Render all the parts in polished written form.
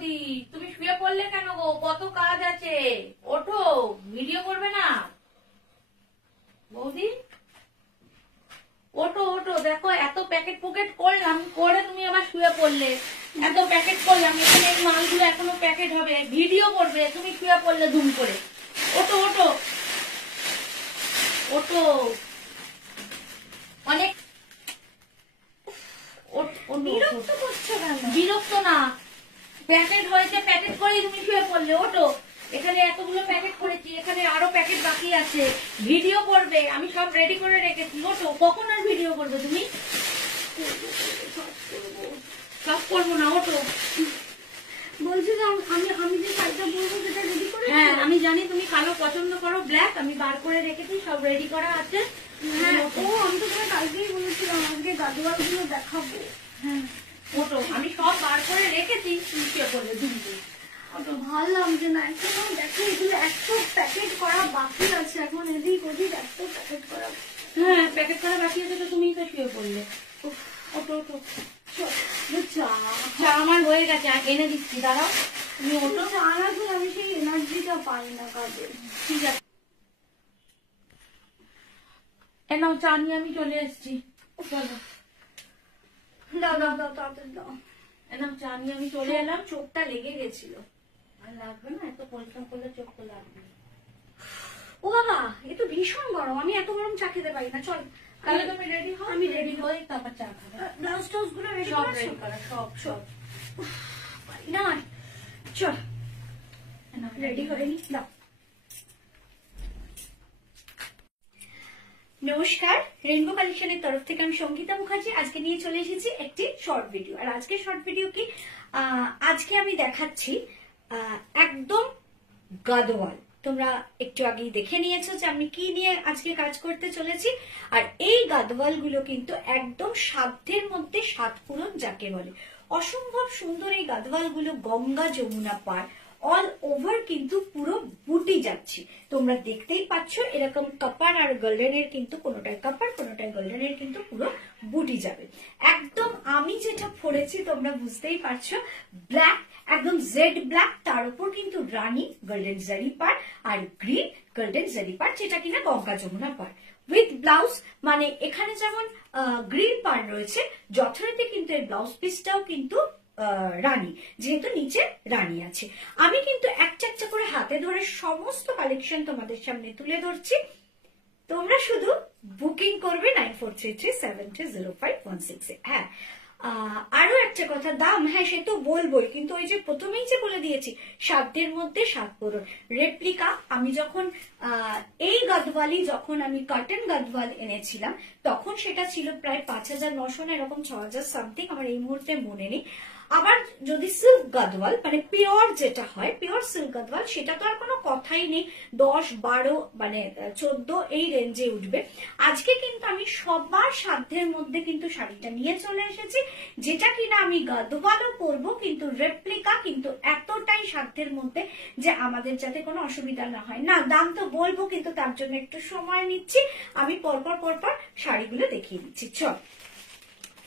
বৌদি, তুমি শুয়ে পড়লে কেন গো? কত কাজ আছে, ওঠো, ভিডিও করবে না? বৌদি ওঠো ওঠো, দেখো এত প্যাকেট পকেট করলাম, করে তুমি আবার শুয়ে পড়লে। এত প্যাকেট করলাম, এখানে এই মালগুলো এখনো প্যাকেট হবে, ভিডিও করবে, তুমি শুয়ে পড়লে ধুম করে। ওঠো ওঠো ওঠো, অনেক বিরক্ত করছো কেন? বিরক্ত না, প্যাকেট হয়েছে, প্যাকেট করেই তুমি শুয়ে পড়লে। ওঠো, এখানে এতগুলো প্যাকেট করেছি, এখানে আরো প্যাকেট বাকি আছে, ভিডিও করবে, আমি সব রেডি করে রেখেছি। ওঠো, কখন আর ভিডিও করবে তুমি? সব করবো না, ওঠো। বলছি যে আমি যে শাড়িটা পরবো সেটা রেডি করে। হ্যাঁ, আমি জানি তুমি কালো পছন্দ করো, ব্ল্যাক আমি বার করে রেখেছি, সব রেডি করা আছে। হ্যাঁ, ও আমি তো তোমার কালকেই বলেছিলাম আজকে গাদোয়াল গুলো দেখাবো। হ্যাঁ ওঠো, আমি সব বার করে রেখেছি, তুমি শুয়ে পড়লে ধুম করে। ওটা ভালো লাগছে না, এখন দেখো এগুলো এত প্যাকেট করা বাকি আছে, এখন এদিক ওদিক এত প্যাকেট করা। হ্যাঁ, প্যাকেট করা বাকি আছে তো তুমিই তো শুয়ে পড়লে। ওঠো ওঠো, চা আমার হয়ে গেছে, এনে দিচ্ছি, দাঁড়াও। তুমি ওঠো। চা না খেলে আমি সেই এনার্জিটা পাই না কাজে। ঠিক আছে, নাও চা নিয়ে আমি চলে এসেছি। চলো, দাও দাও দাও তাড়াতাড়ি দাও। নাও চা নিয়ে আমি চলে এলাম। চোখটা লেগে গেছিল। আর লাগবে না, এত পরিশ্রম করলে চোখ তো লাগবে। ও বাবা, এ তো ভীষণ গরম, আমি এত গরম চা খেতে পারি না। চল তাহলে তুমি রেডি হও, আমি রেডি হয়ে তারপর চা খাবে। ব্লাউজ টাউজ গুলো রেডি সব করেছো? রেডি করা, সব সব। পারি না, চল রেডি হয়ে নি। দাও। নমস্কার, রেইনবো কালেকশনের তরফ থেকে আমি সঙ্গীতা মুখার্জি আজকে নিয়ে চলে এসেছি একটি শর্ট ভিডিও। আর আজকে শর্ট ভিডিও কি, আজকে আমি দেখাচ্ছি একদম গাদোয়াল। তোমরা একটু আগেই দেখে নিয়েছো যে আমি কি নিয়ে আজকে কাজ করতে চলেছি। আর এই গাদোয়াল গুলো কিন্তু একদম সাধ্যের মধ্যে সাত পূরণ যাকে বলে। অসম্ভব সুন্দর এই গাদোয়াল গুলো, গঙ্গা যমুনা পার, অল ওভার কিন্তু পুরো বুটি যাচ্ছে। তোমরা দেখতেই পাচ্ছ এরকম কাপার আর গোল্ডেনের কিন্তু কোনোটাই কাপার কোনোটাই গোল্ডেনের কিন্তু পুরো বুটি যাবে। একদম আমি যেটা পরেছি তোমরা বুঝতেই পারছো, ব্ল্যাক, একদম জেড ব্ল্যাক, তার উপর কিন্তু রানী গোল্ডেন জারি পার আর গ্রিন গোল্ডেন জারি পার, যেটা কিনা গঙ্গা যমুনা পার উইথ ব্লাউজ। মানে এখানে যেমন গ্রিন পার রয়েছে, যথারীতি কিন্তু এর ব্লাউজ পিসটাও কিন্তু রানী, যেহেতু নিচে রানী আছে। আমি কিন্তু একটা একটা করে হাতে ধরে সমস্ত কালেকশন তোমাদের সামনে তুলে ধরছি। তোমরা শুধু বুকিং করবে 9433730516-এ। হ্যাঁ, আরো একটা কথা, দাম হ্যাঁ সে তো বলবোই, কিন্তু ওই যে প্রথমেই যে বলে দিয়েছি সাধ্যের মধ্যে সাত পূরণ। রেপ্লিকা আমি যখন এই গাদওয়ালি, যখন আমি কার্টন গাদওয়াল এনেছিলাম তখন সেটা ছিল প্রায় 5900 না এরকম 6000 সামথিং, আমার এই মুহূর্তে মনে নেই। আবার যদি সিল্ক গাদওয়াল মানে পিওর যেটা হয়, পিওর সিল্ক গাদওয়াল, সেটা তো আর কোনো কথাই নেই, 10, 12 মানে 14 এই রেঞ্জে উঠবে। আজকে কিন্তু আমি সবার সাধ্যের মধ্যে কিন্তু শাড়িটা নিয়ে চলে এসেছি, যেটা কিনা আমি গাদওয়ালও পরবো, কিন্তু রেপ্লিকা কিন্তু এতটাই সাধ্যের মধ্যে যে আমাদের যাতে কোনো অসুবিধা না হয়। না, দাম তো বলবো, কিন্তু তার জন্য একটু সময় নিচ্ছি, আমি পরপর পরপর শাড়িগুলো দেখিয়ে দিচ্ছি। চল,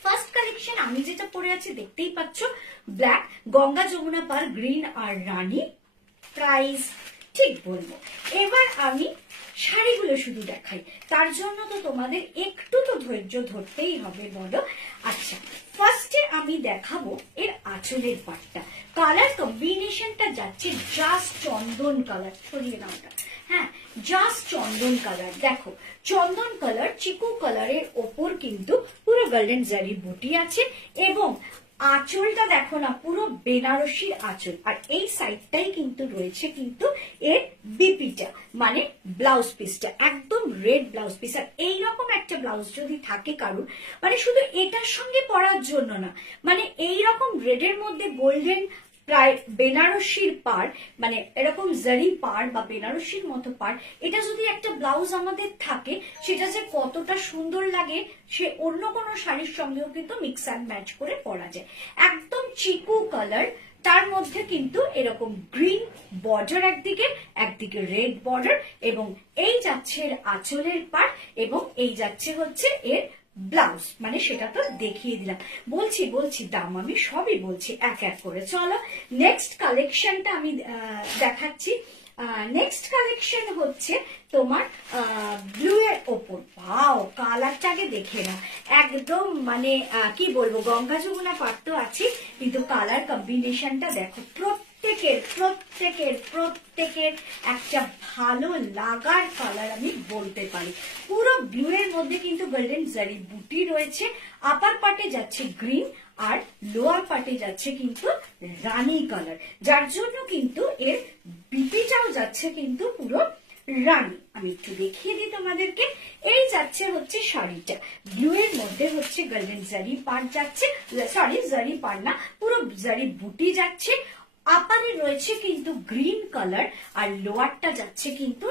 ফার্স্ট কালেকশন আমি যেটা পরে আছি দেখতেই পাচ্ছ, ব্ল্যাক, গঙ্গা যমুনা পার, গ্রিন আর রানী। প্রাইস ঠিক বলবো। এবার আমি শাড়িগুলো শুধু দেখাই, তার জন্য তো তোমাদের একটু তো ধৈর্য ধরতেই হবে, বলো। আচ্ছা, ফার্স্টে আমি দেখাবো এর আঁচলের পাটটা। কালার কম্বিনেশনটা যাচ্ছে জাস্ট চন্দন কালার, সরিয়ে নাও ওটা। হ্যাঁ, জাস্ট চন্দন কালার। দেখো, চন্দন কালার, চিকু কালারের ওপর কিন্তু পুরো গোল্ডেন জারি বুটি আছে, এবং আঁচলটা দেখো না, পুরো বেনারসির আঁচল। আর এই সাইডটাই কিন্তু রয়েছে কিন্তু এর বিপিটা, মানে ব্লাউজ পিসটা একদম রেড ব্লাউজ পিস। আর এইরকম একটা ব্লাউজ যদি থাকে কারুর, মানে শুধু এটার সঙ্গে পরার জন্য না, মানে এইরকম রেডের মধ্যে গোল্ডেন প্রায় বেনারসির পার, মানে এরকম জারি পার বা বেনারসির মতো পার, এটা যদি একটা ব্লাউজ আমাদের থাকে, সেটা যে কতটা সুন্দর লাগে সে অন্য কোনো শাড়ির সঙ্গেও কিন্তু মিক্স অ্যান্ড ম্যাচ করে পরা যায়। একদম চিকু কালার, তার মধ্যে কিন্তু এরকম গ্রিন বর্ডার একদিকে, একদিকে রেড বর্ডার, এবং এই যাচ্ছে এর আঁচলের পার, এবং এই যাচ্ছে হচ্ছে এর ব্লাউজ, মানে সেটা তো দেখিয়ে দিলাম। বলছি দাম আমি সবই বলছি এক এক করে। চলো নেক্সট কালেকশনটা আমি দেখাচ্ছি। নেক্সট কালেকশন হচ্ছে তোমার ব্লু এর ওপর। ওয়াও, কালারটাকে দেখে না, একদম মানে কি বলবো, গঙ্গা যমুনা পাট তো আছে, কিন্তু কালার কম্বিনেশনটা দেখো, প্রত্যেকের একটা ভালো লাগার কালার আমি বলতে পারি। পুরো ব্লু এর মধ্যে কিন্তু গোল্ডেন জারি বুটি রয়েছে। আপার পার্টে যাচ্ছে গ্রিন আর লোয়ার পার্টে যাচ্ছে কিন্তু রানী কালার, যার জন্য কিন্তু এর বিপিটাও যাচ্ছে কিন্তু পুরো রানী। আমি একটু দেখিয়ে দিই তোমাদেরকে। এই যাচ্ছে হচ্ছে শাড়িটা, ব্লু এর মধ্যে হচ্ছে গোল্ডেন জারি পাড় যাচ্ছে, সরি জারি পাড় না, পুরো জারি বুটি যাচ্ছে। আপারে রয়েছে কিন্তু গ্রিন কালার আর লোয়ারটা যাচ্ছে কিন্তু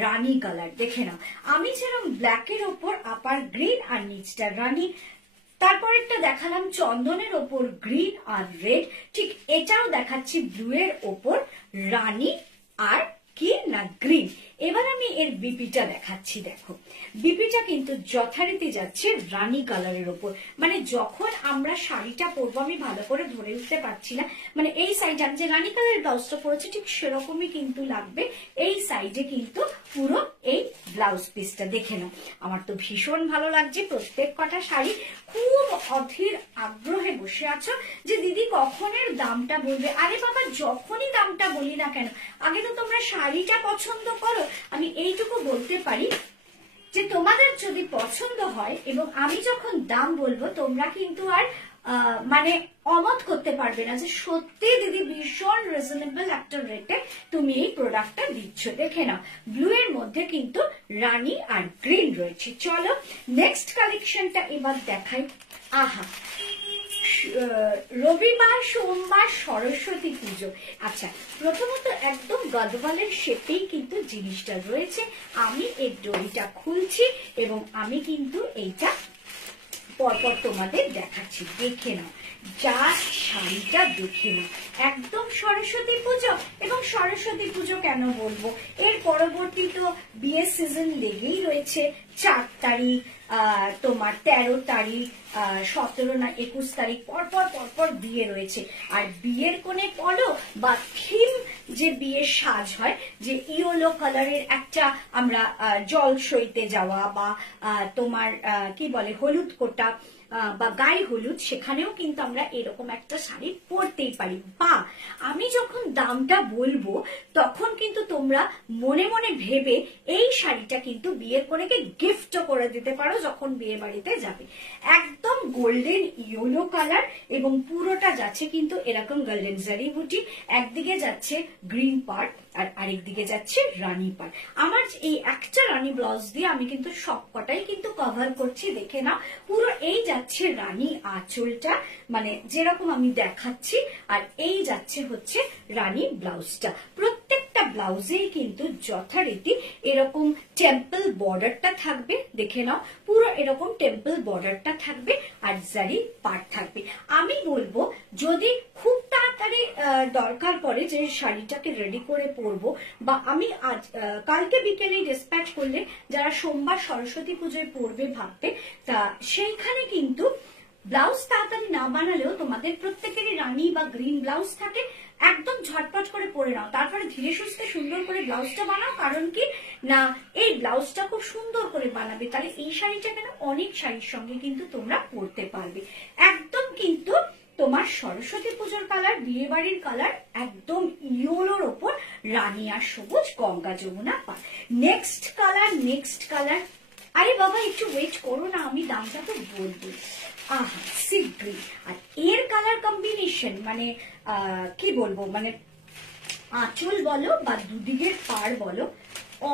রানী কালার। দেখে নাও, আমি যেরকম ব্ল্যাকের ওপর আপার গ্রিন আর নিচটা রানী, তারপরেরটা দেখালাম চন্দনের ওপর গ্রিন আর রেড, ঠিক এটাও দেখাচ্ছি ব্লু এর ওপর রানী আর কি না গ্রিন। এবার আমি এর বিপিটা দেখাচ্ছি। দেখো বিপিটা কিন্তু যথারীতি যাচ্ছে রানী কালারের ওপর, মানে যখন আমরা শাড়িটা পরবো, আমি ভালো করে ধরে উঠতে পারছি না, মানে এই সাইডে আমি যে রানী কালারের ব্লাউজটা পরেছি ঠিক সেরকমই কিন্তু লাগবে এই সাইডে কিন্তু পুরো এই ব্লাউজ পিসটা। দেখে নাও, আমার তো ভীষণ ভালো লাগছে। প্রত্যেক কটা শাড়ি খুব অধীর আগ্রহে বসে আছো যে দিদি কখন এর দামটা বলবে। আরে বাবা, যখনই দামটা বলি না কেন, আগে তো তোমরা শাড়িটা পছন্দ করো। আমি এইটুকু বলতে পারি যে তোমাদের যদি পছন্দ হয় এবং আমি যখন দাম বলবো, তোমরা কিন্তু আর মানে অমত করতে পারবে না যে সত্যি দিদি ভীষণ রিজনেবল একটা রেটে তুমি এই প্রোডাক্টটা দিচ্ছ। দেখে নাও, ব্লু এর মধ্যে কিন্তু রানী আর গ্রিন রয়েছে। চলো নেক্সট কালেকশনটা এবার দেখাই। আহা, রবিবার, সোমবার, সরস্বতী পুজো। আচ্ছা, প্রথমত একদম গদওয়ালের শেপেই কিন্তু জিনিসটা রয়েছে। আমি এই ডরিটা খুলছি এবং আমি কিন্তু এইটা পরপর তোমাদের দেখাচ্ছি। দেখে নাও, যা শাড়িটা দেখে নাও, একদম সরস্বতী পুজো। এবং সরস্বতী পুজো কেন বলবো, এর পরবর্তী তো বিয়ের সিজন লেগেই রয়েছে। 4 তারিখ, তোমার 13 তারিখ, 17 না 21 তারিখ পরপর বিয়ে রয়েছে। আর বিয়ের কোণে পলো বা থিম যে বিয়ের সাজ হয়, যে ইয়েলো কালারের একটা আমরা জল সইতে যাওয়া বা তোমার কি বলে হলুদ কোটা বা গায়ে হলুদ, সেখানেও কিন্তু আমরা এরকম একটা শাড়ি পরতেই পারি। বা আমি যখন দামটা বলবো তখন কিন্তু তোমরা মনে মনে ভেবে এই শাড়িটা কিন্তু বিয়ের কনেকে গিফটও করে দিতে পারো যখন বিয়ে বাড়িতে যাবে। একদম গোল্ডেন ইয়েলো কালার এবং পুরোটা যাচ্ছে কিন্তু এরকম গোল্ডেন জারি বুটি। একদিকে যাচ্ছে গ্রিন পার্ট আর আরেকদিকে যাচ্ছে রানী পার্ট। আমার এই একটা রানী ব্লাউজ দিয়ে আমি কিন্তু সবকটাই কিন্তু কভার করছি। দেখে না, পুরো এই যাচ্ছে রানী আঁচলটা, মানে যেরকম আমি দেখাচ্ছি, আর এই যাচ্ছে হচ্ছে রানী ব্লাউজটা। প্রত্যেকটা ব্লাউজেই কিন্তু যথারীতি এরকম টেম্পল বর্ডারটা থাকবে। দেখে নাও, পুরো এরকম টেম্পল বর্ডারটা থাকবে আর জারি পার্ট থাকবে। আমি বলবো যদি খুব তাড়াতাড়ি দরকার পড়ে যে শাড়িটাকে রেডি করে পরবো, বা আমি আজ কালকে বিকেলে ডিসপ্যাচ করলে যারা সোমবার সরস্বতী পুজোয় পরবে ভাবতে, তা সেইখানে কিন্তু ব্লাউজ তাড়াতাড়ি না বানালেও তোমাদের প্রত্যেকেরই রানী বা গ্রিন ব্লাউজ থাকে, একদম ঝটপট করে পরে নাও, তারপরে ধীরে সুস্থে সুন্দর করে ব্লাউজটা বানাও। কারণ কি না, এই ব্লাউজটা খুব সুন্দর করে বানাবে, তাহলে এই শাড়িটা কেন অনেক শাড়ির সঙ্গে কিন্তু তোমরা পরতে পারবে। একদম কিন্তু তোমার সরস্বতী পুজোর কালার, বিয়ে বাড়ির কালার, একদম ইয়েলোর ওপর রানী আর সবুজ গঙ্গা যমুনা পার। নেক্সট কালার, আরে বাবা একটু ওয়েট করো না, আমি দামটা তো বলবো। আহা, সি গ্রিন। আর এর কালার কম্বিনেশন মানে কি বলবো, মানে আঁচল বলো বা দুদিকের পাড় বলো,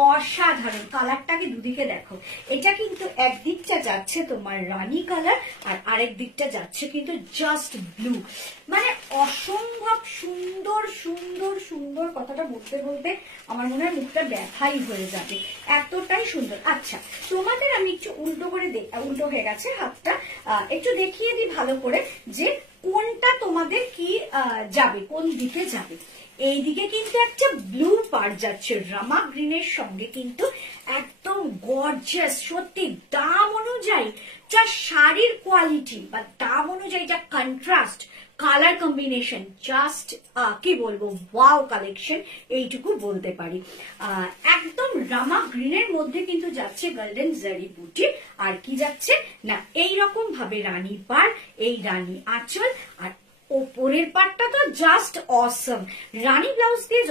অসাধারণ। কালারটাকে দুদিকে দেখো, এটা কিন্তু একদিকটা যাচ্ছে তোমার রানী কালার আর আরেক দিকটা যাচ্ছে কিন্তু জাস্ট ব্লু, মানে অসম্ভব সুন্দর সুন্দর সুন্দর। কথাটা বলতে বলতে আমার মনে হয় মুখটা ব্যথাই হয়ে যাবে, এতটাই সুন্দর। আচ্ছা, তোমাদের আমি একটু উল্টো হয়ে গেছে হাতটা, একটু দেখিয়ে দিই ভালো করে যে কোনটা তোমাদের কি যাবে, কোন দিকে যাবে। এইদিকে কিন্তু একটা ব্লু পার্ট যাচ্ছে রামা গ্রিনের সঙ্গে, কিন্তু একদম একদম গর্জিয়াস, সত্যি দাম অনুযায়ী যা শাড়ির কোয়ালিটি বা দাম অনুযায়ী যা কন্ট্রাস্ট, কালার কম্বিনেশন, জাস্ট কি বলবো, ওয়াও কালেকশন, এইটুকু বলতে পারি। একদম রামা গ্রিনের মধ্যে কিন্তু যাচ্ছে গোল্ডেন জারি বুটি, আর কি যাচ্ছে না এইরকম ভাবে রানী পাড়, এই রানী আঁচল, আর ওপরের পাটটা তো জাস্ট অসম। রানী ব্লাউজ দিয়ে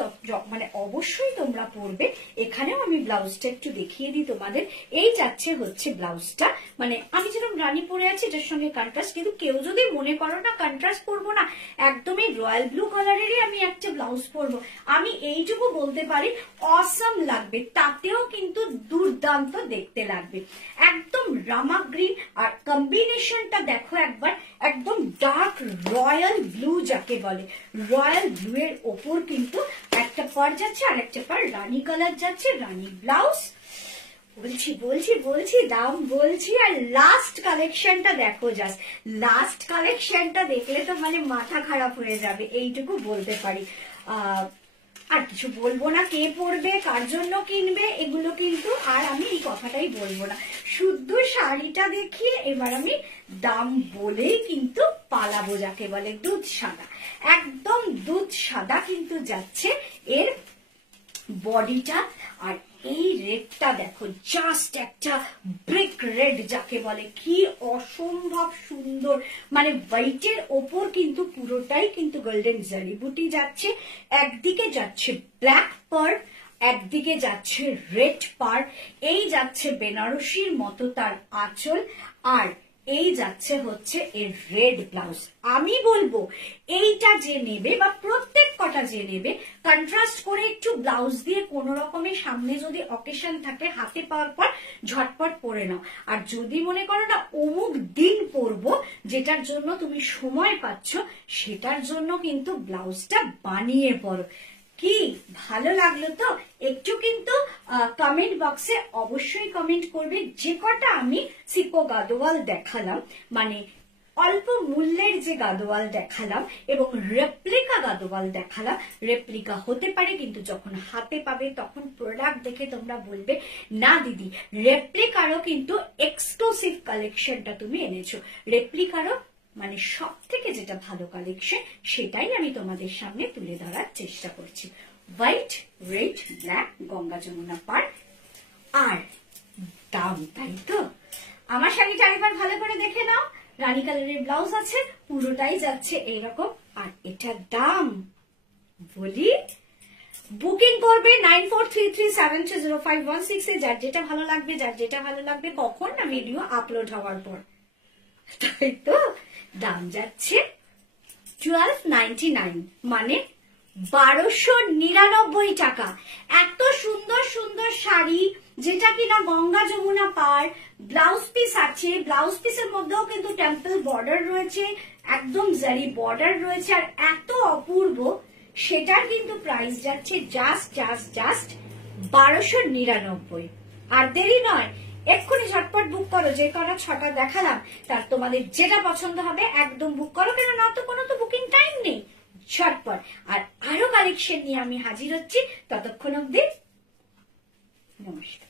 মানে অবশ্যই তোমরা পরবে। এখানেও আমি ব্লাউজটা একটু দেখিয়ে দিই তোমাদের। এই যাচ্ছে হচ্ছে ব্লাউজটা, মানে আমি যেরকম রানী পরে আছি এটার সঙ্গে কন্ট্রাস্ট, কিন্তু কেউ যদি মনে করো না কন্ট্রাস্ট পরবো না, একদমই রয়্যাল ব্লু কালারেরই আমি একটা ব্লাউজ পরবো, আমি এইটুকু বলতে পারি অসম লাগবে, তাতেও কিন্তু দুর্দান্ত দেখতে লাগবে। একদম রামা গ্রিন, আর কম্বিনেশনটা দেখো একবার, একদম ডার্ক রয়্যাল ব্লু যাকে বলে, রয়্যাল ব্লু এর ওপর কিন্তু একটা পার যাচ্ছে, আর একটা পার রানী কালার যাচ্ছে, রানী ব্লাউজ। বলছি বলছি বলছি দাম বলছি, আর লাস্ট কালেকশনটা দেখো, জাস্ট লাস্ট কালেকশনটা দেখলে তো মানে মাথা খারাপ হয়ে যাবে, এইটুকু বলতে পারি। আর কিছু বলবো না, কে পড়বে, কার জন্য কিনবে, এগুলো কিন্তু আর আমি এই কথাটাই বলবো না। শুদ্ধ শাড়িটা দেখিয়ে এবার আমি দাম বলেই কিন্তু পালাবো, যাকে বলে দুধ সাদা, একদম দুধ সাদা কিন্তু যাচ্ছে এর বডিটা। আর এই রেডটা দেখো, জাস্ট একটা ব্রিক রেড যাকে বলে, কি অসম্ভব সুন্দর, মানে হোয়াইটের ওপর কিন্তু পুরোটাই কিন্তু গোল্ডেন জারি বুটি যাচ্ছে। একদিকে যাচ্ছে ব্ল্যাক পার, একদিকে যাচ্ছে রেড পার, এই যাচ্ছে বেনারসির মতো তার আঁচল, আর এই যাচ্ছে হচ্ছে এর রেড ব্লাউজ। আমি বলবো এইটা যে নেবে বা প্রত্যেক কটা যে নেবে, কন্ট্রাস্ট করে একটু ব্লাউজ দিয়ে কোনো রকমের সামনে যদি অকেশন থাকে হাতে পাওয়ার পর ঝটপট পরে নাও। আর যদি মনে করো না অমুক দিন পরবো, যেটার জন্য তুমি সময় পাচ্ছ, সেটার জন্য কিন্তু ব্লাউজটা বানিয়ে পরো। কি ভালো লাগলো তো? একটু কিন্তু কমেন্ট বক্সে অবশ্যই কমেন্ট করবে। যে কটা আমি সিপো গাদোয়াল দেখালাম, মানে অল্প মূল্যের যে গাদোয়াল দেখালাম এবং রেপ্লিকা গাদোয়াল দেখালাম, রেপ্লিকা হতে পারে, কিন্তু যখন হাতে পাবে তখন প্রোডাক্ট দেখে তোমরা বলবে না দিদি রেপ্লিকারও কিন্তু এক্সক্লুসিভ কালেকশনটা তুমি এনেছো। রেপ্লিকারও মানে সব থেকে যেটা ভালো কালেকশন, সেটাই আমি তোমাদের সামনে তুলে ধরার চেষ্টা করছি। White, red, black, Ganga Yamuna পার, আর দাম, তাই তো? আমার শাড়িটা আরেকবার ভালো করে দেখে নাও। রানী কালারের ব্লাউজ আছে, পুরোটাই যাচ্ছে এইরকম, আর এটার দাম বলি, বুকিং করবে 9433730516 এ, যার যেটা ভালো লাগবে, যার যেটা ভালো লাগবে, কখন না ভিডিও আপলোড হওয়ার পর, তাই তো? দাম যাচ্ছে 1299, মানে 1299 টাকা। এত সুন্দর সুন্দর শাড়ি, যেটা কিনা গঙ্গা যমুনা পার, ব্লাউজ পিস আছে, ব্লাউজ পিসের মধ্যেও কিন্তু টেম্পল বর্ডার রয়েছে, একদম জারি বর্ডার রয়েছে, আর এত অপূর্ব, সেটার কিন্তু প্রাইস যাচ্ছে জাস্ট 1299। আর দেরি নয়, এক্ষুনি ঝটপট বুক করো। যে কটা ছটা দেখালাম তার তোমাদের যেটা পছন্দ হবে একদম বুক করো, কেন না তো কোনো তো বুকিং টাইম নেই, ঝটপট। আর আরো কালেকশন নিয়ে আমি হাজির হচ্ছি, ততক্ষণ অব্দি নমস্কার।